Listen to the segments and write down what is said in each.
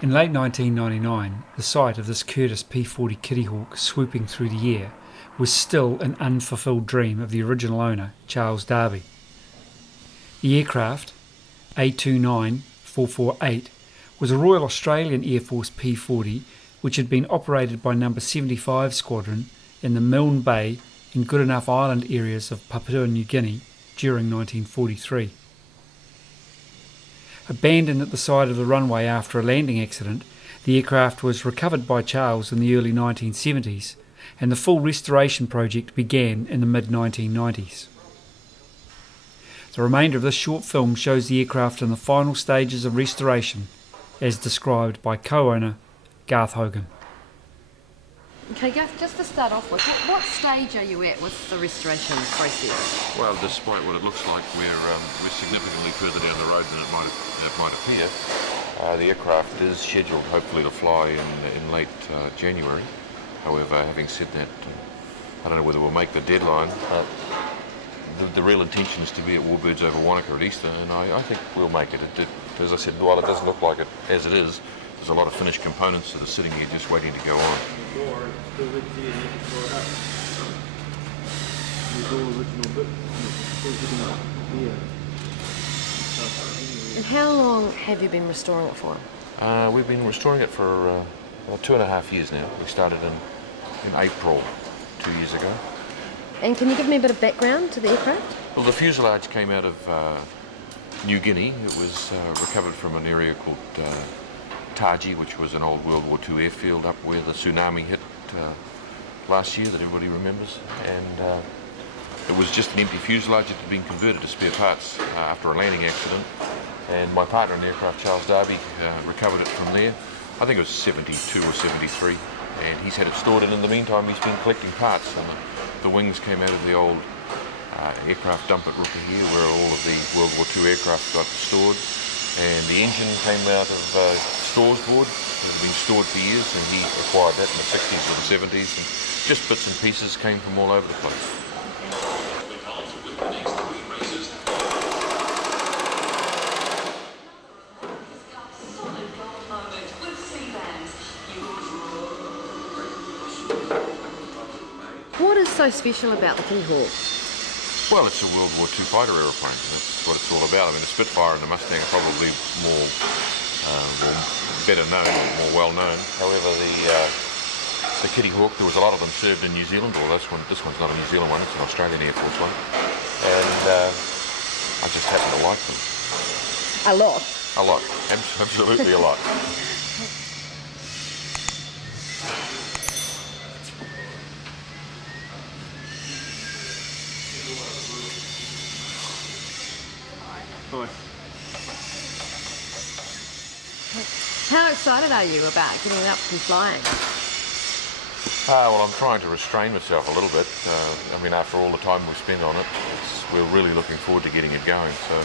In late 1999, the sight of this Curtiss P-40 Kittyhawk swooping through the air was still an unfulfilled dream of the original owner, Charles Darby. The aircraft, A29448, was a Royal Australian Air Force P-40 which had been operated by No. 75 Squadron in the Milne Bay and Goodenough Island areas of Papua New Guinea during 1943. Abandoned at the side of the runway after a landing accident, the aircraft was recovered by Charles in the early 1970s, and the full restoration project began in the mid-1990s. The remainder of this short film shows the aircraft in the final stages of restoration, as described by co-owner Garth Hogan. Okay, Garth, just to start off with, what stage are you at with the restoration process? Well, despite what it looks like, we're significantly further down the road than it might appear. The aircraft is scheduled, hopefully, to fly in late January. However, having said that, I don't know whether we'll make the deadline. The real intention is to be at Warbirds over Wanaka at Easter, and I think we'll make it. As I said, while it doesn't look like it as it is, there's a lot of finished components that are sitting here just waiting to go on. And how long have you been restoring it for? We've been restoring it for 2.5 years now. We started in April 2 years ago. And can you give me a bit of background to the aircraft? Well, the fuselage came out of New Guinea. It was recovered from an area called Taji, which was an old World War II airfield up where the tsunami hit last year that everybody remembers. And it was just an empty fuselage. It had been converted to spare parts after a landing accident. And my partner in the aircraft, Charles Darby, recovered it from there. I think it was 72 or 73. And he's had it stored, and in the meantime he's been collecting parts. And the wings came out of the old aircraft dump at Rooker here, where all of the World War II aircraft got stored. And the engine came out of stores board. It had been stored for years, and he acquired that in the 60s or the 70s. And just bits and pieces came from all over the place. What is so special about the Kittyhawk? Well, it's a World War II fighter aeroplane. That's what it's all about. I mean, the Spitfire and the Mustang are probably more better known, or more well known. However, the Kittyhawk, there was a lot of them served in New Zealand. Well, this one's not a New Zealand one; it's an Australian Air Force one. And I just happen to like them. A lot. A lot, absolutely a lot. How excited are you about getting up and flying? Well, I'm trying to restrain myself a little bit. I mean, after all the time we've spent on it, we're really looking forward to getting it going. So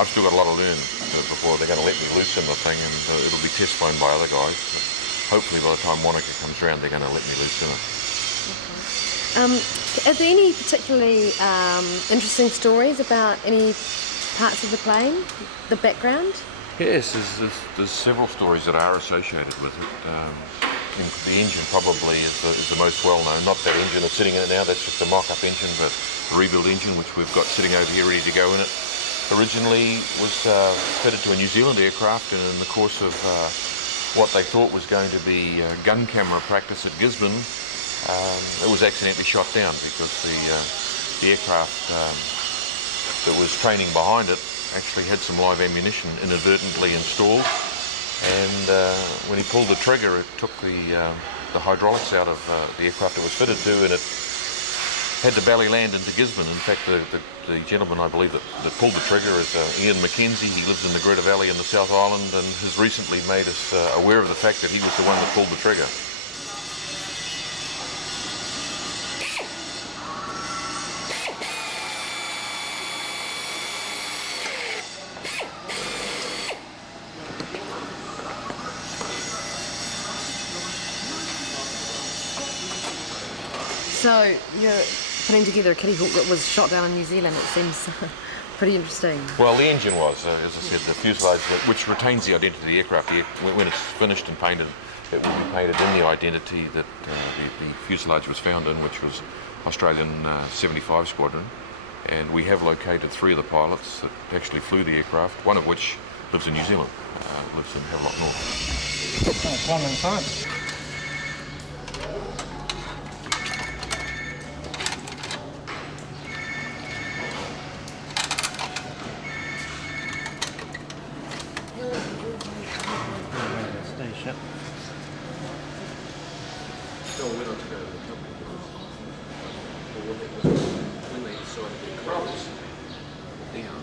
I've still got a lot to learn before they're going to let me loose in the thing, and it'll be test flown by other guys. But hopefully by the time Wanaka comes around, they're going to let me loose in it. Are there any particularly interesting stories about any parts of the plane, the background? Yes, there's several stories that are associated with it. The engine probably is the most well-known. Not that engine that's sitting in it now, that's just a mock-up engine, but the rebuild engine, which we've got sitting over here ready to go in it, originally was fitted to a New Zealand aircraft, and in the course of what they thought was going to be gun camera practice at Gisborne, it was accidentally shot down because the aircraft that was training behind it actually had some live ammunition inadvertently installed, and when he pulled the trigger, it took the hydraulics out of the aircraft it was fitted to, and it had to belly land into Gisborne. In fact, the gentleman, I believe, that pulled the trigger is Ian McKenzie. He lives in the Greta Valley in the South Island and has recently made us aware of the fact that he was the one that pulled the trigger. So you're putting together a Kittyhawk that was shot down in New Zealand. It seems pretty interesting. Well, the engine was, as I said, the fuselage, which retains the identity of the aircraft. When it's finished and painted, it will be painted in the identity that the fuselage was found in, which was Australian 75 Squadron. And we have located 3 of the pilots that actually flew the aircraft, one of which lives in New Zealand, lives in Havelock North. Climb inside. Station. So when I took over the company, when they decided to close down,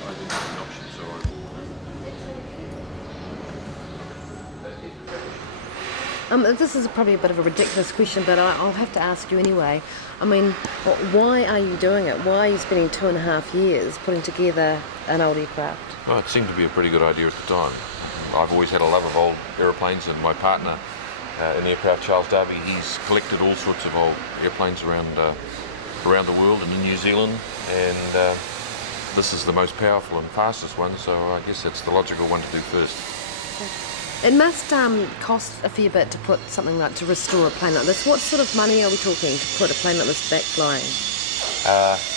I didn't have an option, so This is probably a bit of a ridiculous question, but I'll have to ask you anyway. I mean, why are you doing it? Why are you spending 2.5 years putting together an old aircraft? Well, it seemed to be a pretty good idea at the time. I've always had a love of old aeroplanes, and my partner in the aircraft, Charles Darby, he's collected all sorts of old airplanes around the world and in New Zealand, and this is the most powerful and fastest one, so I guess that's the logical one to do first. It must cost a fair bit to put something like, to restore a plane like this. What sort of money are we talking to put a plane like this back flying?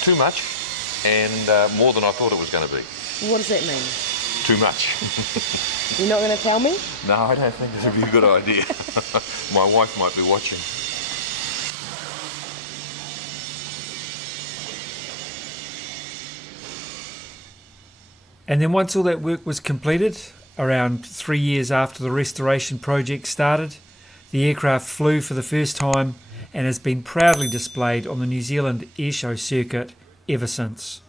Too much, and more than I thought it was going to be. What does that mean? Too much. You're not going to tell me? No, I don't think that would be a good idea. My wife might be watching. And then once all that work was completed, around 3 years after the restoration project started, the aircraft flew for the first time and has been proudly displayed on the New Zealand airshow circuit ever since.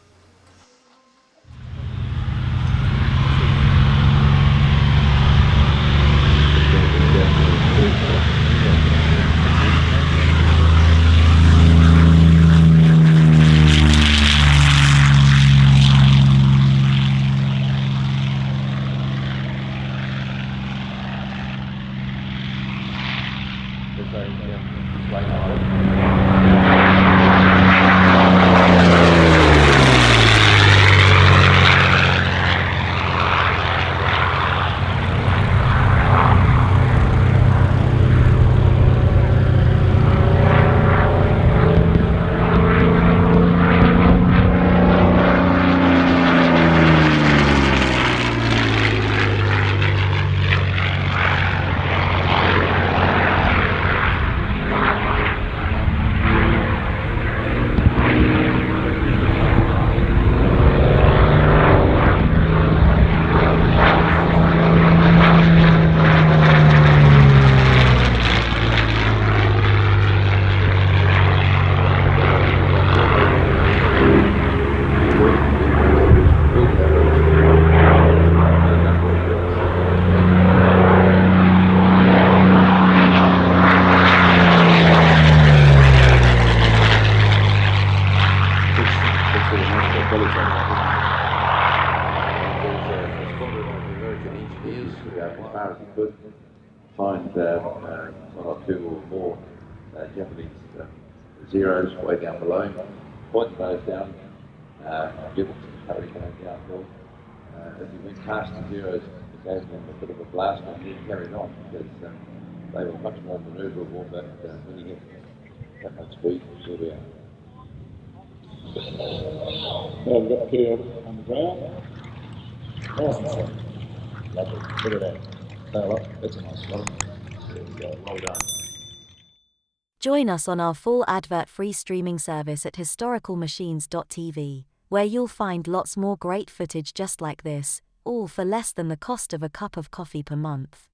Find one or two or more Japanese zeros way down below, point those down, give them some hurricane downhill. As you went past the zeros, it gave them a bit of a blast and then carried on because they were much more manoeuvrable, but when you get that much speed, here we are. So we've got clear on the ground. Awesome. Lovely. Look at that. Sail up. That's a nice shot. Well done. Join us on our full advert-free streaming service at historicalmachines.tv, where you'll find lots more great footage just like this, all for less than the cost of a cup of coffee per month.